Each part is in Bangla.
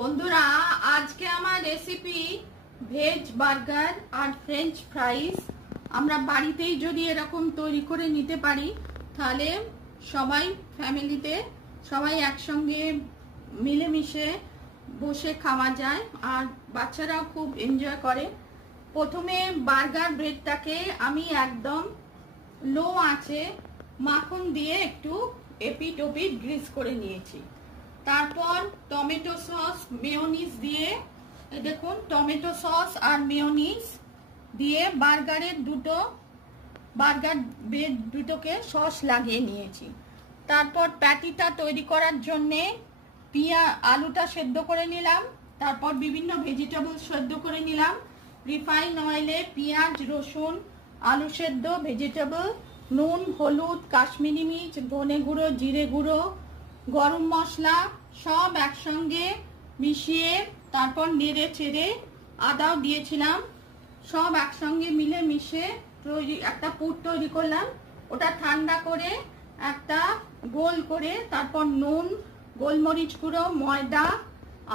বন্ধুরা আজকে আমার রেসিপি ভেজ বার্গার আর ফ্রেঞ্চ ফ্রাইস। আমরা বাড়িতেই যদি এরকম তৈরি করে নিতে পারি তাহলে সবাই ফ্যামিলিতে সবাই একসঙ্গে মিলেমিশে বসে খাওয়া যায় আর বাচ্চারাও খুব এনজয় করে। প্রথমে বার্গার ব্রেডটাকে আমি একদম লো আঁচে মাখন দিয়ে একটু এপিট ওপিট গ্রিস করে নিয়েছি। তারপর টমেটো সস মেয়োনিজ দিয়ে দেখুন টমেটো সস আর মেয়োনিজ দিয়ে বার্গার ব্রেড দুটোকে সস লাগিয়ে নিয়েছি। তারপর প্যাটিটা তৈরি করার জন্যে আলুটা সেদ্ধ করে নিলাম, তারপর বিভিন্ন ভেজিটেবল সেদ্ধ করে নিলাম। রিফাইন অয়েলে পেঁয়াজ রসুন আলু সেদ্ধ ভেজিটেবল নুন হলুদ কাশ্মীরি মির্চ ধনে গুঁড়ো জিরে গুঁড়ো গরম মশলা সব একসঙ্গে মিশিয়ে তারপর নেড়ে চেড়ে আদাও দিয়েছিলাম, সব একসঙ্গে মিলে মিশে একটা পুর তৈরি করলাম। ওটা ঠান্ডা করে একটা গোল করে তারপর নুন গোলমরিচ গুঁড়ো ময়দা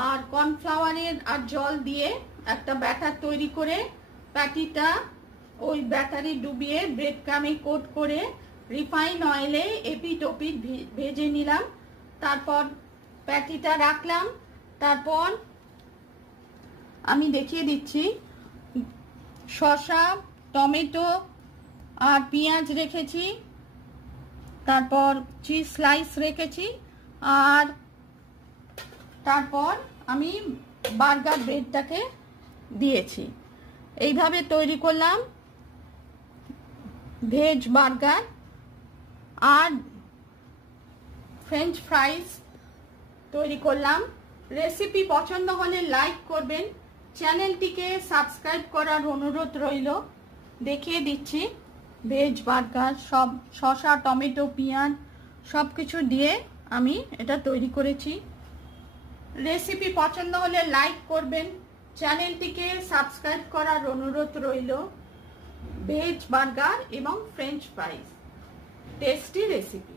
আর কর্নফ্লাওয়ারের আর জল দিয়ে একটা ব্যাটার তৈরি করে প্যাটিটা ওই ব্যাটারি ডুবিয়ে ব্রেড ক্রামে কোট করে রিফাইন অয়েলে এপিট ওপিট ভেজে নিলাম। তারপর প্যাটিটা রাখলাম। তারপর আমি দেখিয়ে দিচ্ছি শসা টমেটো আর পেঁয়াজ রেখেছি, তারপর চিজ স্লাইস রেখেছি আর তারপর আমি বার্গার ব্রেডটাকে দিয়েছি। এইভাবে তৈরি করলাম ভেজ বার্গার আর ফ্রেঞ্চ ফ্রাইস তৈরি করলাম। রেসিপি পছন্দ হলে লাইক করবেন, চ্যানেলটিকে সাবস্ক্রাইব করার অনুরোধ রইল। দেখিয়ে দিচ্ছি ভেজ বার্গার সব শসা টমেটো পেঁয়াজ সব কিছু দিয়ে আমি এটা তৈরি করেছি। রেসিপি পছন্দ হলে লাইক করবেন, চ্যানেলটিকে সাবস্ক্রাইব করার অনুরোধ রইল। ভেজ বার্গার এবং ফ্রেঞ্চ ফ্রাইস টেস্টি রেসিপি।